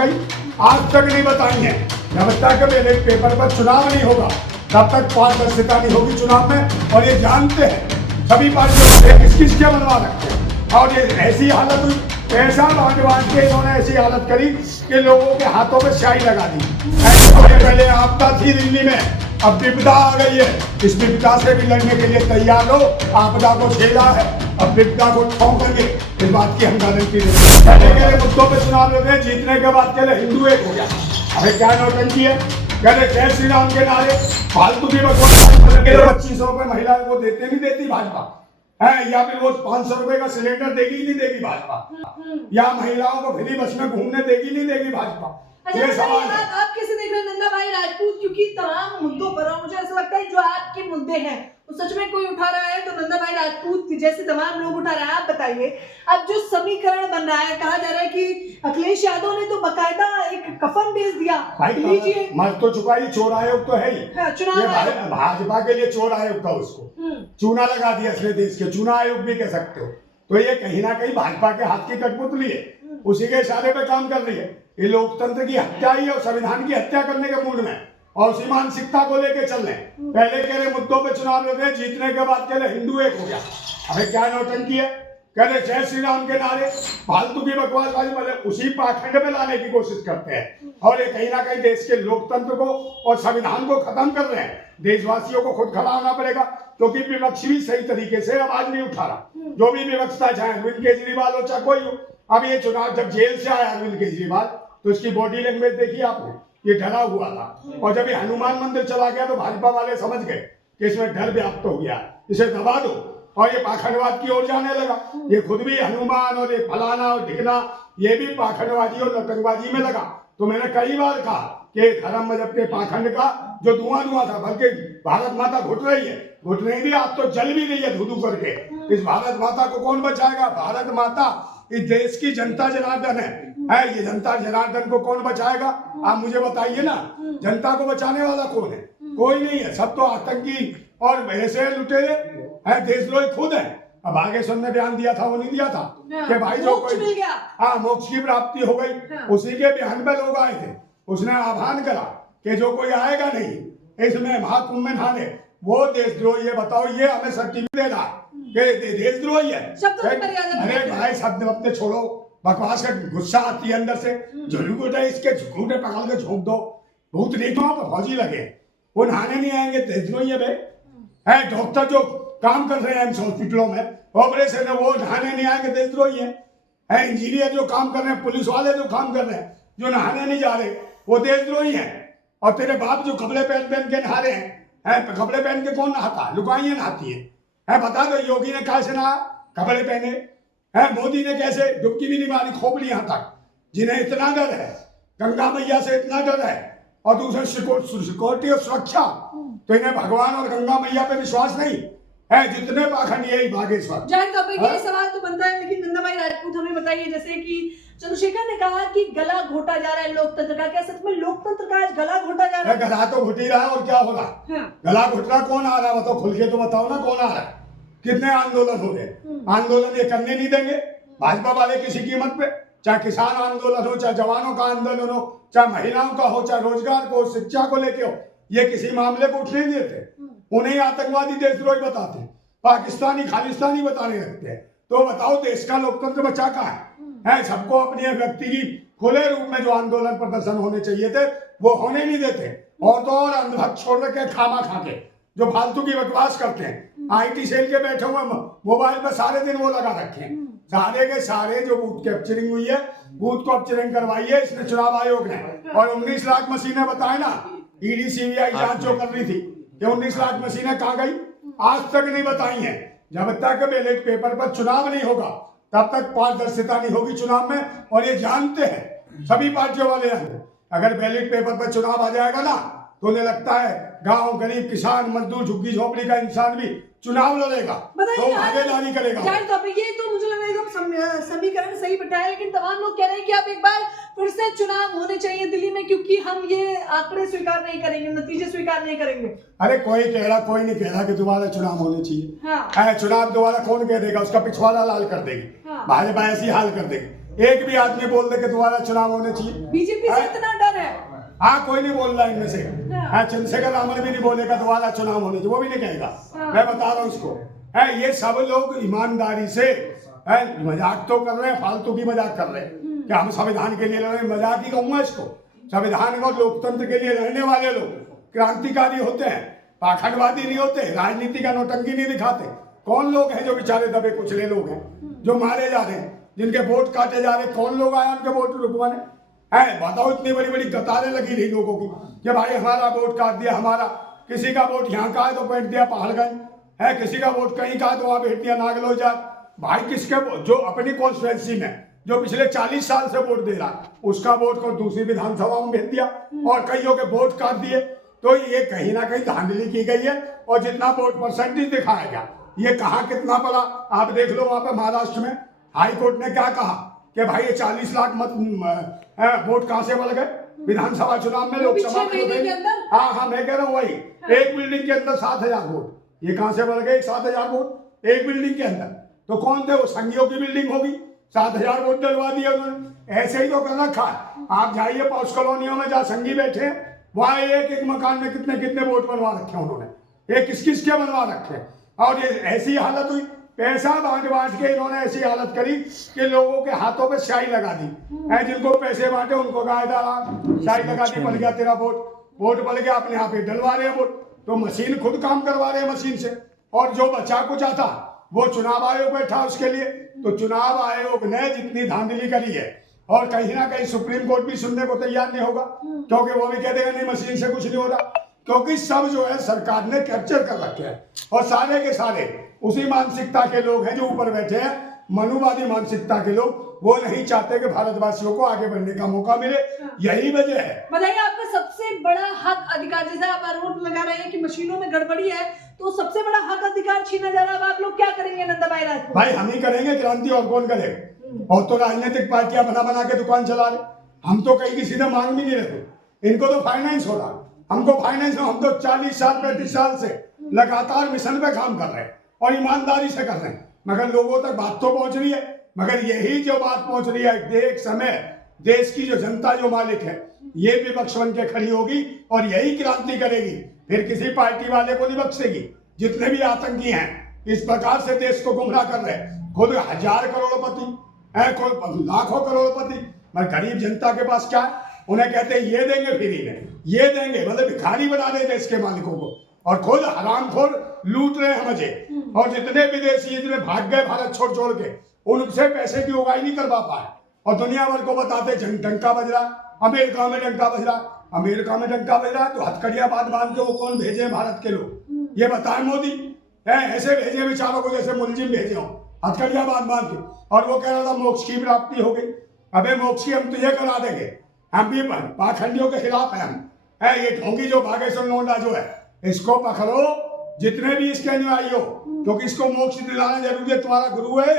आज तक नहीं बताई है। जब तक बैलेट पेपर पर चुनाव नहीं होगा तब तक पारदर्शिता नहीं होगी चुनाव में। और ये जानते हैं सभी पार्टियों किस किस के बनवा रखते हैं। और ये ऐसी हालत हुई, ऐसा बांट के इन्होंने ऐसी हालत करी कि लोगों के हाथों में स्याही लगा दी। पहले आपदा थी दिल्ली में, अब विपदा आ गई है। इस विपदा से भी लड़ने के लिए तैयार हो। आपदा को झेला है, अब विपदा को ठोकेंगे, इस बात की हम गारंटी देते हैं। पहले मुद्दों पे चुनाव लड़ रहे, जीतने के बाद चले हिंदू एक हो गया। अरे क्या नौटंकी है, कहते जय श्री राम के नारे फालतू की बकवास। 2500 रुपए महिला को देते नहीं देती भाजपा है, या फिर वो 500 रुपए का सिलेंडर देगी ही नहीं देगी भाजपा, या महिलाओं को फ्री बस में घूमने देगी नहीं देगी भाजपा। अच्छा, ये सवाल है। आप कैसे देख रहे हैं नंदा भाई राजपूत, क्योंकि तमाम मुद्दों पर और मुझे ऐसा लगता है जो आपके मुद्दे हैं वो सच में कोई उठा रहा है तो नंदा भाई राजपूत जैसे तमाम लोग उठा रहे हैं। आप बताइए, अब जो समीकरण बन रहा है, कहा जा रहा है कि अखिलेश यादव ने तो बकायदा एक कफन भेज दिया। लीजिए, मर तो चुका ही, चोर आयोग तो है ही। हाँ, चुनाव भाजपा के लिए चोर आयोग था, उसको चूना लगा दिया इसलिए देश के, चूना आयोग भी कह सकते हो। तो ये कहीं ना कहीं भाजपा के हाथ की कठपुतली है, उसी के इशारे पे काम कर रही है। ये लोकतंत्र की हत्या ही है और संविधान की हत्या करने के मूड में और उसी मानसिकता को लेके चल रहे। पहले कह रहे मुद्दों पे चुनाव लड़ रहे, जीतने के बाद कह रहे हिंदू एक हो गया। अरे क्या नौटंकी है, कह रहे जय श्री राम के नारे फालतू की बकवासबाजी, मतलब उसी पाखंड में लाने की कोशिश करते हैं। और ये कहीं ना कहीं देश के लोकतंत्र को और संविधान को खत्म कर रहे हैं। देशवासियों को खुद खड़ा होना पड़ेगा, क्योंकि विपक्ष भी सही तरीके से आवाज नहीं उठा रहा। जो भी विपक्षता चाहे अरविंद केजरीवाल हो चाहे कोई हो। अब ये चुनाव जब जेल से आया अरविंद केजरीवाल तो उसकी बॉडी लैंग्वेज देखी आपने, ये डरा हुआ था। और जब ये हनुमान मंदिर चला गया तो भाजपा वाले समझ गए कि इसमें डर व्याप्त हो गया, इसे दबा दो। और ये पाखंडवाद की ओर जाने लगा। ये खुद भी हनुमान और ये फलाना और ढिकना, ये भी पाखंडबाजी और नौटंकबाजी में लगा। तो मैंने कई बार कहा कि धर्म मजहब के पाखंड का जो धुआं था, बल्कि भारत माता घुट रही है, घुट नहीं भी, आप तो जल भी रही है धू करके। इस भारत माता को कौन बचाएगा? भारत माता इस देश की जनता जनार्दन है। ये जनता जनार्दन को कौन बचाएगा? आप मुझे बताइए ना, जनता को बचाने वाला कौन है? कोई नहीं है, सब तो आतंकी और ऐसे लुटेरे हैं, देशद्रोही खुद है। अब आगे ने बयान दिया था, वो नहीं दिया था कि भाई जो कोई हाँ मोक्ष की प्राप्ति हो गई, उसी के बयान में लोग आए थे। उसने आह्वान करा कि जो कोई आएगा नहीं इसमें महाकुंभ में नहाने, वो देशद्रोही है। बताओ, ये हमें सर्टिफिकेट दे रहा है कि देशद्रोही है। अरे भाई शब्द अपने छोड़ो, बकवास का गुस्सा आती है अंदर से। झुलगुटे इसके झुकूटे पकड़ के झोंक दो। भूत नीतियों पर फौजी लगे, वो नहाने नहीं आएंगे, देशद्रोही है। है डॉक्टर जो काम कर रहे हैं एम्स हॉस्पिटलों में ऑपरेशन है, वो नहाने नहीं आएंगे, देशद्रोही है। इंजीनियर जो काम कर रहे हैं, पुलिस वाले जो काम कर रहे हैं, जो नहाने नहीं जा रहे, वो देशद्रोही है। और तेरे बाप जो कपड़े पहन के नहा रहे हैं, कपड़े पहन के कौन नहाता? लुगाइयां नहाती है। बता दो, योगी ने कैसे नहा? कपड़े पहने है। मोदी ने कैसे? डुबकी भी नहीं मारी, खोपड़ी यहां तक। जिन्हें इतना डर है, गंगा मैया से इतना डर है, और दूसरे सिक्योरिटी और सुरक्षा, तो इन्हें भगवान और गंगा मैया पे विश्वास नहीं है। जितने पाखंड यही बागेश्वर। ये सवाल तो बनता है, लेकिन नंदा भाई राजपूत हमें बताइए, जैसे कि चंद्रशेखर ने कहा कि गला घोटा जा रहा है लोकतंत्र का, क्या सच में लोकतंत्र का आज गला घोटा जा रहा है? गला तो घुट ही रहा है, और क्या होगा? गला घुट रहा कौन आ रहा है? बताओ, खुल के तो बताओ ना, कौन आ रहा है? कितने आंदोलन हो गए? आंदोलन ये करने नहीं देंगे भाजपा वाले किसी कीमत पे। चाहे किसान आंदोलन हो, चाहे जवानों का आंदोलन हो, चाहे महिलाओं का हो, चाहे रोजगार को, शिक्षा को लेके हो, ये किसी मामले को उठने नहीं देते। उन्हें आतंकवादी देशद्रोही बताते हैं, पाकिस्तानी खालिस्तानी बताने लगते हैं। तो बताओ, देश का लोकतंत्र बचा कहाँ है? सबको अपने व्यक्ति की खुले रूप में जो आंदोलन प्रदर्शन होने चाहिए थे वो होने नहीं देते। और तो और अंधभक्त छोड़ रखे खामा खा के, जो फालतू की बकवास करते हैं। IT सेल के बैठे हुए मोबाइल पे सारे दिन वो लगा रखे हैं। सारे के सारे जो बूथ कैप्चरिंग हुई है, बूथ कैप्चरिंग करवाई है इसने चुनाव आयोग ने। और 19 लाख मशीनें बताए ना, ED CBI जांच जो कर रही थी, ये 19 लाख मशीनें कहाँ गई? आज तक नहीं बताई है। जब तक बैलेट पेपर पर चुनाव नहीं होगा तब तक पारदर्शिता नहीं होगी चुनाव में। और ये जानते हैं सभी पार्टियों वाले, अगर बैलेट पेपर पर चुनाव आ जाएगा ना, तो उन्हें लगता है गांव, गरीब, किसान, मजदूर, झुग्गी झोपड़ी का इंसान भी चुनाव लड़ेगा, तो भागीदारी करेगा। ये तो मुझे लग रहा है एकदम समीकरण सही बिठाया, लेकिन तमाम लोग कह रहे हैं कि अब एक बार फिर से चुनाव होने चाहिए दिल्ली में, क्योंकि हम ये आंकड़े स्वीकार नहीं करेंगे, नतीजे स्वीकार नहीं करेंगे। अरे कोई नहीं कह रहा कि दोबारा चुनाव होने चाहिए। चुनाव दोबारा कौन कह देगा? उसका पिछवाड़ा लाल कर देगी भाजपा, ऐसी हाल कर देगी। एक भी आदमी बोल दे कि दोबारा चुनाव होने चाहिए। बीजेपी से इतना डर है। हाँ, कोई नहीं बोल रहा इनमें से। हाँ, चंद्रशेखर रावण भी नहीं बोलेगा दोबारा चुनाव होने चाहिए, वो भी नहीं कहेगा। मैं बता रहा हूँ उसको। है, ये सब लोग ईमानदारी से मजाक तो कर रहे हैं, फालतू की मजाक कर रहे हैं कि हम संविधान के लिए लड़ रहे हैं। मजाक ही कहूंगा इसको। संविधान और लोकतंत्र के लिए लड़ने वाले लोग क्रांतिकारी होते हैं, पाखंडवादी नहीं होते, राजनीति का नौटंकी नहीं दिखाते। कौन लोग हैं जो बेचारे दबे कुचले लोग हैं जो मारे जा रहे हैं, जिनके वोट काटे जा रहे हैं? कौन लोग आए उनके वोट रुकवाने? है, बताओ, इतनी बड़ी बड़ी कतारें लगी रही लोगों की कि भाई हमारा वोट काट दिया, हमारा। किसी का वोट यहाँ का है तो बैठ दिया पहाड़गंज, है, किसी का वोट कहीं का है तो वहां बैठ दिया नागलोजा। भाई किसके जो अपनी कॉन्स्टिट्यूएंसी में जो पिछले 40 साल से वोट दे रहा उसका वोट को दूसरी विधानसभा में भेज दिया और कईयों के वोट काट दिए। तो ये कहीं ना कहीं धांधली की गई है। और जितना वोट परसेंटेज दिखाया गया, ये कहाँ कितना पड़ा आप देख लो। वहां पे महाराष्ट्र में हाई कोर्ट ने क्या कहा कि भाई ये 40 लाख वोट कहाँ से बढ़ गए विधानसभा चुनाव में, लोकसभा में। हाँ, मैं कह रहा हूँ वही। एक बिल्डिंग के अंदर 7,000 वोट, ये कहाँ से बढ़ गए 7,000 वोट एक बिल्डिंग के अंदर? तो कौन थे वो? संघियों की बिल्डिंग होगी, 7,000 वोट डलवा दिए उन्होंने। ऐसे ही तो कर रखा है। आप जाइए पॉश कॉलोनियों में जहाँ संघी बैठे हैं, वहां एक एक मकान में कितने कितने वोट बनवा रखे हैं उन्होंने, ये किस किस के बनवा रखे हैं। और ये ऐसी हालत हुई, पैसा बांट बांट के इन्होंने ऐसी हालत करी कि लोगों के हाथों पे स्याही लगा दी। जिनको पैसे बांटे उनको कायदा स्याही लगा दी, पड़ गया तेरा वोट पड़ गया, अपने आप ही डलवा रहे हैं वोट। तो मशीन खुद काम करवा रहे हैं मशीन से। और जो बचा कुचा था वो चुनाव आयोग बैठा उसके लिए। तो चुनाव आयोग ने जितनी धांधली करी है, और कहीं ना कहीं सुप्रीम कोर्ट भी सुनने को तैयार नहीं होगा, क्योंकि वो भी कह देगा नहीं मशीन से कुछ नहीं हो रहा। क्योंकि सब जो है सरकार ने कैप्चर कर रखे हैं, और सारे के सारे उसी मानसिकता के लोग हैं जो ऊपर बैठे हैं, मनुवादी मानसिकता के लोग। वो नहीं चाहते कि भारतवासियों को आगे बढ़ने का मौका मिले। यही वजह है। बताइए, आपका सबसे बड़ा हक अधिकार, जैसे आप आरोप लगा रहे हैं कि मशीनों में गड़बड़ी है, तो सबसे बड़ा हक अधिकार छीना जा रहा है। अब आप लोग क्या करेंगे नंदा भाई राजपूत? भाई हम ही करेंगे क्रांति, और कौन करेगा? और तो राजनीतिक पार्टियां बना बना के दुकान चला रहे। हम तो कहीं किसी से मांग भी नहीं रहे। इनको तो फाइनेंस हो रहा, हमको फाइनेंस। हम तो 40 साल 35 साल से लगातार मिशन पे काम कर रहे हैं और ईमानदारी से कर रहे हैं, मगर लोगों तक बात तो पहुंच रही है। मगर यही जो बात पहुंच रही है, एक समय देश की जो जनता जो मालिक है, ये विपक्ष बन के खड़ी होगी और यही क्रांति करेगी। फिर किसी पार्टी वाले को नहीं बख्शेगी। जितने भी आतंकी हैं इस प्रकार से देश को गुमराह कर रहे हैं, खुद 1000 करोड़पति है, कोई लाखों करोड़पति, मगर गरीब जनता के पास क्या है? उन्हें कहते हैं ये देंगे फ्री में, ये देंगे, मतलब भिखारी बना रहे देश के मालिकों को, और खुद हरामखोर लूट रहे हैं मजे। और जितने विदेशी इतने भाग गए भारत छोड़ के, उनसे पैसे की उगाई नहीं करवा पाए, और दुनिया भर को बताते डंका बज रहा, अमेरिका में डंका बज रहा। अमेरिका में डंका बज रहा तो हथकड़िया बांध के वो कौन भेजे भारत के लोग? ये बताए मोदी है, ऐसे भेजे बेचारों को जैसे मुलजिम भेजे हो, हथकड़िया बांध के। और वो कह रहा था मोक्ष की प्राप्ति हो गई। अबे मोक्ष की हम तुझे करा देंगे, हम भी पाखंडियों के खिलाफ हैं हम। है ये ढोंगी जो बागेश्वर लोंडा जो है, इसको पकड़ो, जितने भी इसके अनुयायी हो, क्योंकि इसको मोक्ष दिलाना जरूरी है। तुम्हारा गुरु है,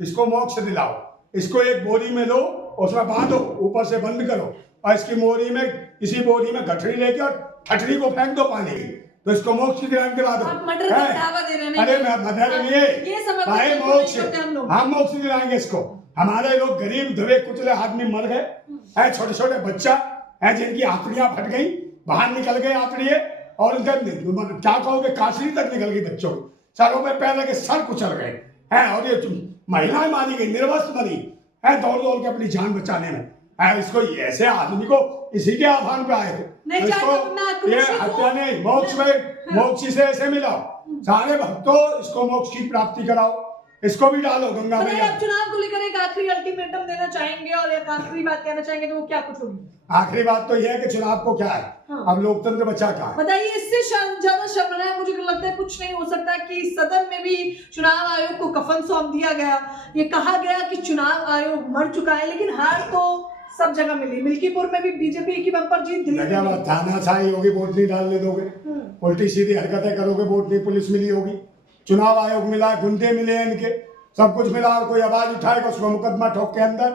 इसको मोक्ष दिलाओ। इसको एक बोरी में लो, उसमें बांधो, ऊपर से बंद करो, और इसकी मोरी में, इसी बोरी में गठरी लेके और ठठरी को फेंक दो पानी की, तो इसको मोक्ष की ग्रहण करा दो। अरे मैं मदर नहीं, मोक्ष, हम मोक्ष दिलाएंगे इसको। हमारे लोग गरीब दबे कुचले आदमी मर गए हैं, छोटे छोटे बच्चा है जिनकी आंतड़ियां फट गई, बाहर निकल गए आंतड़िए, और उनका क्या कहोगे, काशरी तक निकल गई बच्चों की, सरों में पैर लगे, सर कुचल गए हैं। और ये महिलाएं मारी गई, निर्वस्त्र मरी है, दौड़ दौड़ के अपनी जान बचाने में। इसको ऐसे आदमी को इसी के आह्वान पे आए थे, तो इसको ये हत्या नहीं, मोक्ष से ऐसे मिलाओ, सारे भक्तों इसको मोक्ष की प्राप्ति कराओ, इसको भी डालो गंगा में। आप चुनाव को लेकर एक आखिरी अल्टीमेटम देना चाहेंगे और एक आखिरी बात कहना चाहेंगे, तो वो क्या कुछ होगी? आखिरी बात तो यह है कि चुनाव को क्या है, अब लोकतंत्र बचा क्या है? बताइए। इससे ज्यादा शर्मनाक मुझे लगता है कुछ नहीं हो सकता कि सदन में भी चुनाव आयोग को कफन सौंप दिया गया। ये कहा गया कि चुनाव आयोग मर चुका है, लेकिन हार तो सब जगह मिली। मिल्कीपुर में भी बीजेपी की बम्पर जीत दिल्ली में। थानाशाही होगी, वोट नहीं डालने दोगे, उल्टी सीधी हरकतें करोगे, वोट नहीं, पुलिस मिली होगी, चुनाव आयोग मिला, गुंडे मिले इनके, सब कुछ मिला, और कोई आवाज उठाएगा उसको मुकदमा ठोक के अंदर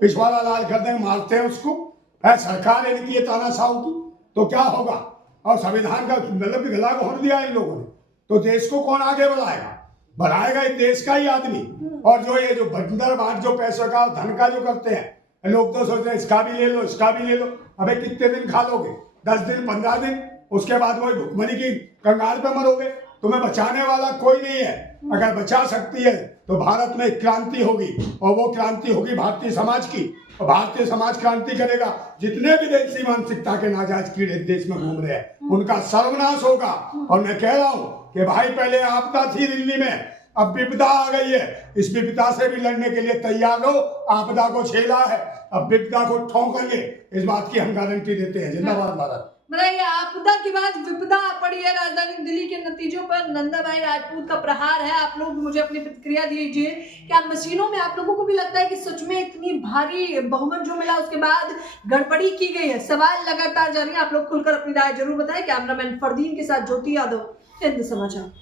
पिछवाड़ा लाल कर देंगे, मारते हैं उसको। है सरकार इनकी तानाशाह की, तो क्या होगा? और संविधान का मतलब गला घोंट दिया इन लोगों ने, तो देश को कौन आगे बढ़ाएगा? बनाएगा इस देश का ही आदमी। और जो ये जो बंदरबांट जो पैसों का धन का जो करते हैं, लोग तो सोचते हैं इसका भी ले लो, इसका भी ले लो। अबे कितने दिन खा लोगे? 10 दिन, 15 दिन, उसके बाद वही भुखमरी की कंगाल पे मरोगे। तुम्हें बचाने वाला कोई नहीं है। अगर बचा सकती है तो भारत में क्रांति होगी, और वो क्रांति होगी भारतीय समाज की। और भारतीय समाज क्रांति करेगा। जितने भी देशी मानसिकता के नाजायज कीड़े देश में घूम रहे हैं उनका सर्वनाश होगा। और मैं कह रहा हूं कि भाई पहले आपदा थी दिल्ली में, अब विपदा आ गई है। इस विपदा से भी लड़ने के लिए तैयार हो। आपदा को झेला है, अब विपदा को ठोकेंगे, इस बात की हम गारंटी देते हैं। जिंदाबाद भारत। मतलब ये आपदा के बाद विपदा पड़ी है राजधानी दिल्ली के नतीजों पर। नंदा भाई राजपूत का प्रहार है। आप लोग मुझे अपनी प्रतिक्रिया दीजिए। क्या मशीनों में आप लोगों को भी लगता है कि सच में इतनी भारी बहुमत जो मिला उसके बाद गड़बड़ी की गई है? सवाल लगातार जारी है। आप लोग खुलकर अपनी राय जरूर बताएं। कैमरामैन फरदीन के साथ ज्योति यादव, हिंद समाचार।